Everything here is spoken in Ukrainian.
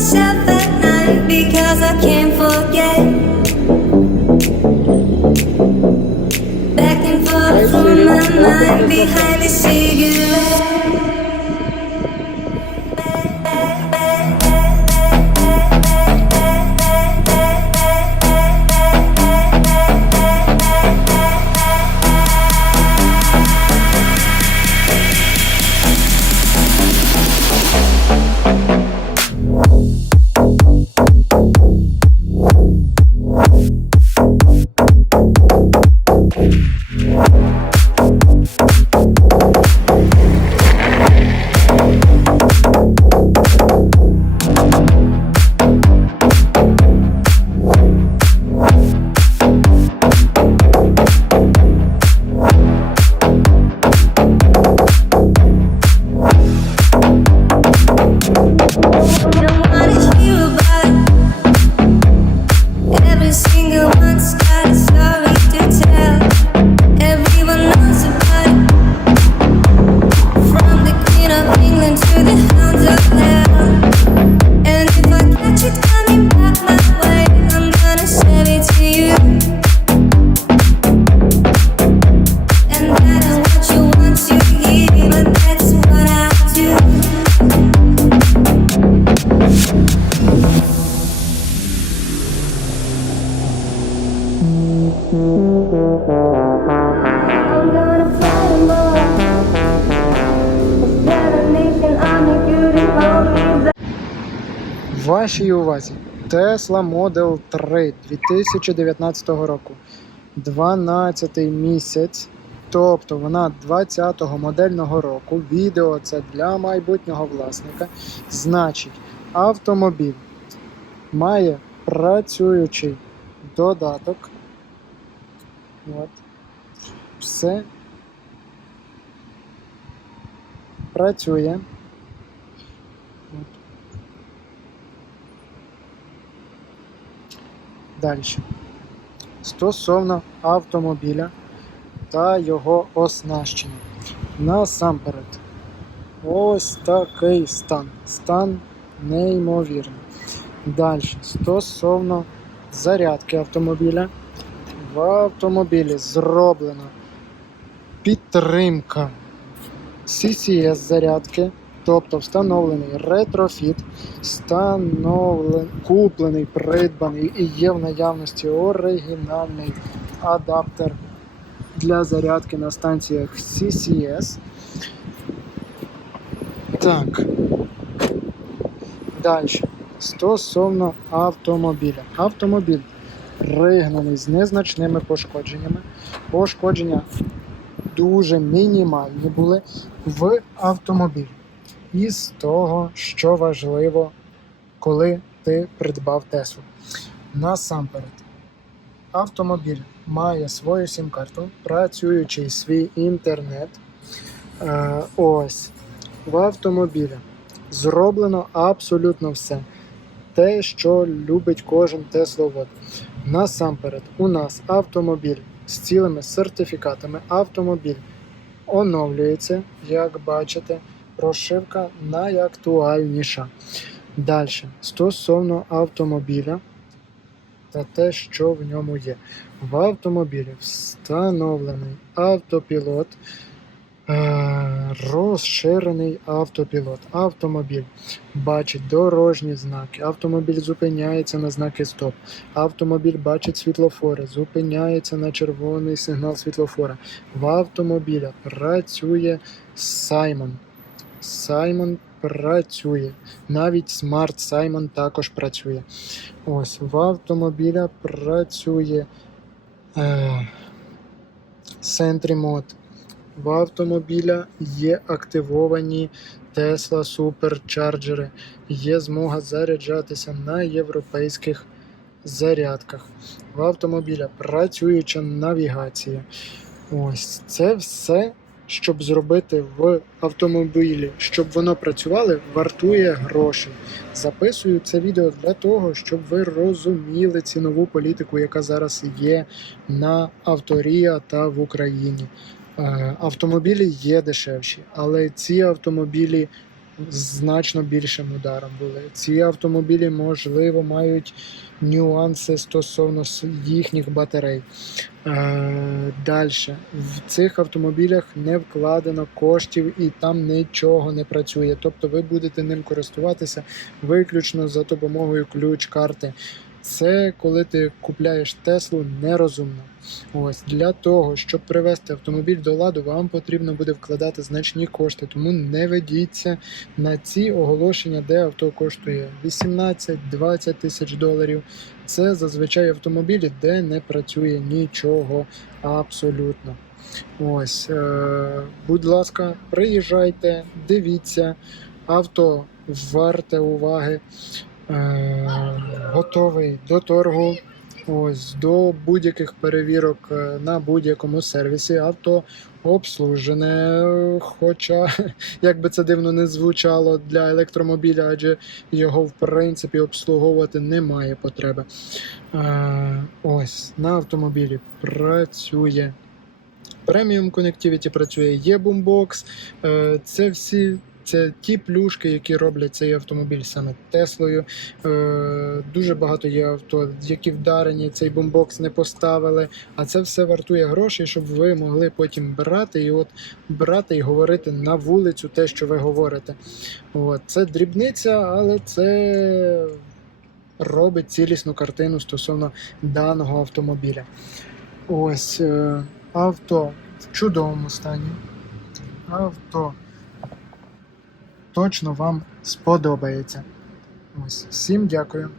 myself at night because I can't forget. My mind behind the cigarette. Вашій увазі Tesla Model 3 2019 року. 12 місяць. Тобто вона 20-го модельного року. Відео це для майбутнього власника. Значить, автомобіль має працюючий додаток. От. Все працює. Далі. Стосовно автомобіля та його оснащення. Насамперед, ось такий стан. Стан неймовірний. Далі. Стосовно зарядки автомобіля. В автомобілі зроблена підтримка CCS зарядки, тобто встановлений ретрофіт, встановлений, куплений, придбаний і є в наявності оригінальний адаптер для зарядки на станціях CCS. Так. Далі. Стосовно автомобіля. Автомобіль пригнаний з незначними пошкодженнями. Пошкодження дуже мінімальні були в автомобілі. Із того, що важливо, коли ти придбав Теслу. Насамперед, автомобіль має свою сім-карту, працюючий свій інтернет. Е, ось в автомобілі зроблено абсолютно все. Те, що любить кожен тесловод. Насамперед, у нас автомобіль з цілими сертифікатами. Автомобіль оновлюється, як бачите, прошивка найактуальніша. Далі, стосовно автомобіля та те, що в ньому є. В автомобілі встановлений автопілот, е, розширений автопілот. Автомобіль бачить дорожні знаки, автомобіль зупиняється на знаки стоп. Автомобіль бачить світлофори, зупиняється на червоний сигнал світлофора. В автомобіля працює Саймон. Саймон працює. Навіть Smart Simon також працює. Ось в автомобіля працює е, Mode. В автомобіля є активовані Tesla Supercharger. Є змога заряджатися на європейських зарядках. В автомобіля працююча навігація. Ось це все, щоб зробити в автомобілі, щоб воно працювало, вартує грошей. Записую це відео для того, щоб ви розуміли цінову політику, яка зараз є на авторія та в Україні. Е, Автомобілі є дешевші, але ці автомобілі значно більшим ударом були. Ці автомобілі, можливо, мають нюанси стосовно їхніх батарей. Е, Далі. В цих автомобілях не вкладено коштів і там нічого не працює. Тобто ви будете ним користуватися виключно за допомогою ключ-карти. Це коли ти купляєш Теслу нерозумно. Ось для того, щоб привести автомобіль до ладу, вам потрібно буде вкладати значні кошти. Тому не ведіться на ці оголошення, де авто коштує 18-20 тисяч доларів. Це зазвичай автомобілі, де не працює нічого абсолютно. Ось, е, будь ласка, приїжджайте, дивіться, авто варте уваги, е, готовий до торгу. Ось до будь-яких перевірок е, на будь-якому сервісі авто обслужене. Хоча, як би це дивно не звучало для електромобіля, адже його в принципі обслуговувати немає потреби. Е, ось на автомобілі працює. Преміум Connectivity працює, є бумбокс. Е, це всі. Це ті плюшки, які роблять цей автомобіль саме Теслою. Е, дуже багато є авто, які вдарені, цей бумбокс не поставили. А це все вартує грошей, щоб ви могли потім брати і от брати і говорити на вулицю те, що ви говорите. От. Це дрібниця, але це робить цілісну картину стосовно даного автомобіля. Ось е, авто в чудовому стані. Авто точно вам сподобається. Ось, всім дякую.